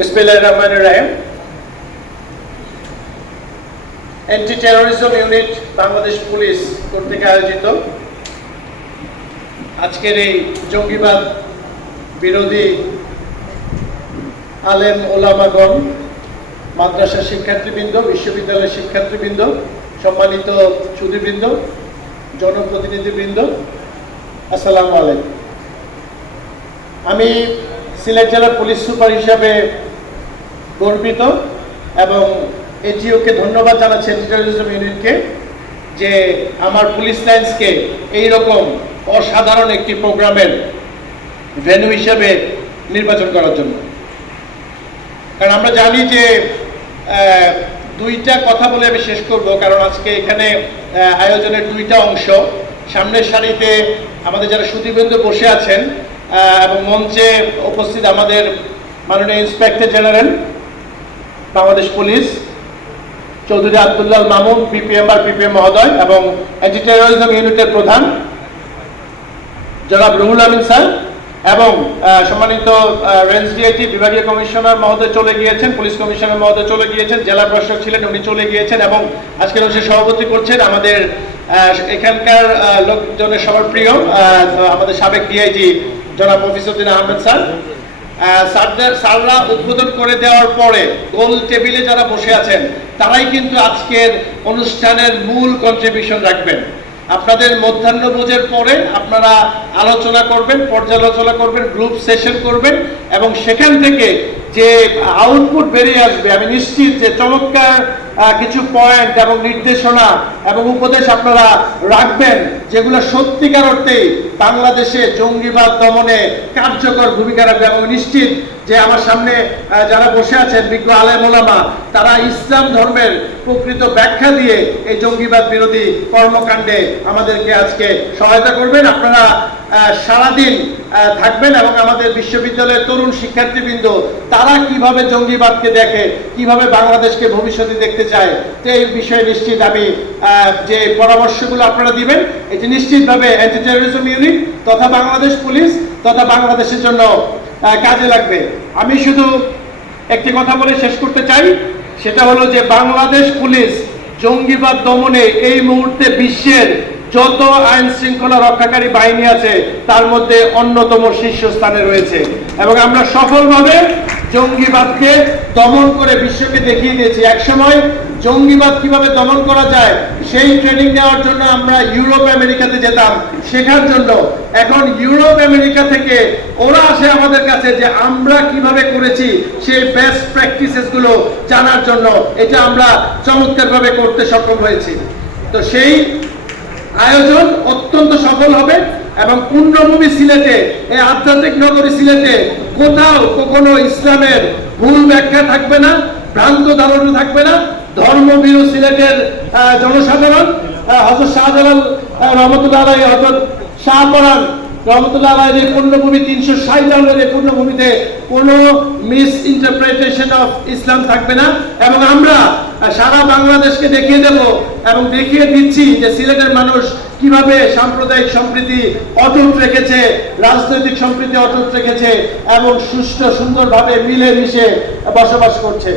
বিসমিল্লাহ রহমান রাহিম। Anti terrorism unit Bangladesh police কর্তৃক আয়োজিত। আজকের এই জঙ্গিবাদ বিরোধী আলেম ওলামাগণ মাদ্রাসা শিক্ষার্থীবৃন্দ, বিশ্ববিদ্যালয়ের শিক্ষার্থীবৃন্দ, সম্মানিত সুধীবৃন্দ, জনপ্রতিনিধিবৃন্দ, আসসালামু আলাইকুম। আমি সিলেট জেলার পুলিশ সুপার হিসাবে গর্বিত এবং এটিওকে ধন্যবাদ জানাচ্ছেন টেরোরিজম ইউনিটকে যে আমার পুলিশ লাইন্সকে এইরকম অসাধারণ একটি প্রোগ্রামের ভেন্যু হিসাবে নির্বাচন করার জন্য। কারণ আমরা জানি যে দুইটা কথা বলে আমি শেষ করব, কারণ আজকে এখানে আয়োজনের দুইটা অংশ। সামনের সারিতে আমাদের যারা সুদীবৃন্দ বসে আছেন এবং মঞ্চে উপস্থিত আমাদের মাননীয় inspector general Bangladesh police, Chowdhury Abdullah Mamun BPM আর পিপিএম মহোদয় এবং অ্যান্টি টেরোরিজম ইউনিটের প্রধান জনাব রুহুল আমিন স্যার এবং সম্মানিত রেঞ্জ ডিআইটি বিভাগীয় কমিশনার মহোদয় চলে গিয়েছেন, পুলিশ কমিশনার মহোদয় চলে গিয়েছেন, জেলা প্রশাসক ছিলেন, উনি চলে গিয়েছেন এবং আজকের অনুষ্ঠানে সভাপতি করছেন আমাদের এখানকার লোকজনের সবার প্রিয় আমাদের সাবেক ডিআইজি জনাব মফিসুদ্দিন আহমেদ স্যার। স্যাররা উদ্বোধন করে দেওয়ার পরে গোল টেবিলে যারা বসে আছেন, তারাই কিন্তু আজকের অনুষ্ঠানের মূল কন্ট্রিবিউশন রাখবেন। আপনাদের মধ্যাহ্নভোজের পরে আপনারা আলোচনা করবেন, পর্যালোচনা করবেন গ্রুপ সেশন করবেন এবং সেখান থেকে যে আউটপুট বেরিয়ে আসবে, আমি নিশ্চিত যে চমৎকার কিছু পয়েন্ট এবং নির্দেশনা এবং উপদেশ আপনারা রাখবেন, যেগুলো সত্যিকার অর্থেই বাংলাদেশে জঙ্গিবাদ দমনে কার্যকর ভূমিকা রাখবে। এবং নিশ্চিত যে আমার সামনে যারা বসে আছেন, বিজ্ঞ আলেম ওলামা, তারা ইসলাম ধর্মের প্রকৃত ব্যাখ্যা দিয়ে এই জঙ্গিবাদ বিরোধী কর্মকাণ্ডে আমাদেরকে আজকে সহায়তা করবেন। আপনারা সারাদিন থাকবেন এবং আমাদের বিশ্ববিদ্যালয়ের তরুণ শিক্ষার্থীবৃন্দ, তারা কীভাবে জঙ্গিবাদকে দেখে, কীভাবে বাংলাদেশকে ভবিষ্যতে দেখতে চায়, তো এই বিষয়ে নিশ্চিত আমি যে পরামর্শগুলো আপনারা দিবেন, এটি নিশ্চিতভাবে অ্যান্টি টেরোরিজম ইউনিট তথা বাংলাদেশ পুলিশ তথা বাংলাদেশের জন্য কাজে লাগবে। আমি শুধু একটি কথা বলে শেষ করতে চাই। সেটা হলো যে বাংলাদেশ পুলিশ জঙ্গিবাদ দমনে এই মুহূর্তে বিশ্বের যত আইন শৃঙ্খলা রক্ষাকারী বাহিনী আছে, তার মধ্যে অন্যতম শীর্ষস্থানে রয়েছে। এবং আমরা সফলভাবে জঙ্গিবাদকে দমন করে বিশ্বকে দেখিয়ে দিয়েছি। একসময় জঙ্গিবাদ কীভাবে দমন করা যায়, সেই ট্রেনিং নেওয়ার জন্য আমরা ইউরোপ আমেরিকাতে যেতাম। শেখার জন্য। এখন ইউরোপ আমেরিকা থেকে ওরা আসে আমাদের কাছে যে আমরা কীভাবে করেছি সেই বেস্ট প্র্যাকটিসেসগুলো জানার জন্য। এটা আমরা চমৎকারভাবে করতে সক্ষম হয়েছি। তো সেই আয়োজন অত্যন্ত সফল হবে এবং পূর্ণভূমি সিলেটে এই আধ্যাত্মিক নগরী সিলেটে কোথাও কখনো ইসলামের ভুল ব্যাখ্যা থাকবে না, ভ্রান্ত ধারণা থাকবে না। ধর্মবীর সিলেটের জনসাধারণ হজরত শাহজালাল রহমতুল্লাহ আলাই হজরত শাহপরান রহমতুল্লাহ আলাইয়ের এই পূর্ণভূমি তিনশো ষাট এই পূর্ণভূমিতে কোনো মিস ইন্টারপ্রিটেশন অফ ইসলাম থাকবে না। এবং আমরা সারা বাংলাদেশকে দেখিয়ে দেব এবং দেখিয়ে দিচ্ছি যে সিলেটের মানুষ কীভাবে সাম্প্রদায়িক সম্প্রীতি অটুট রেখেছে, রাজনৈতিক সম্প্রীতি অটুট রেখেছে এবং সুষ্ঠু, সুন্দরভাবে মিলে মিশে বসবাস করছে।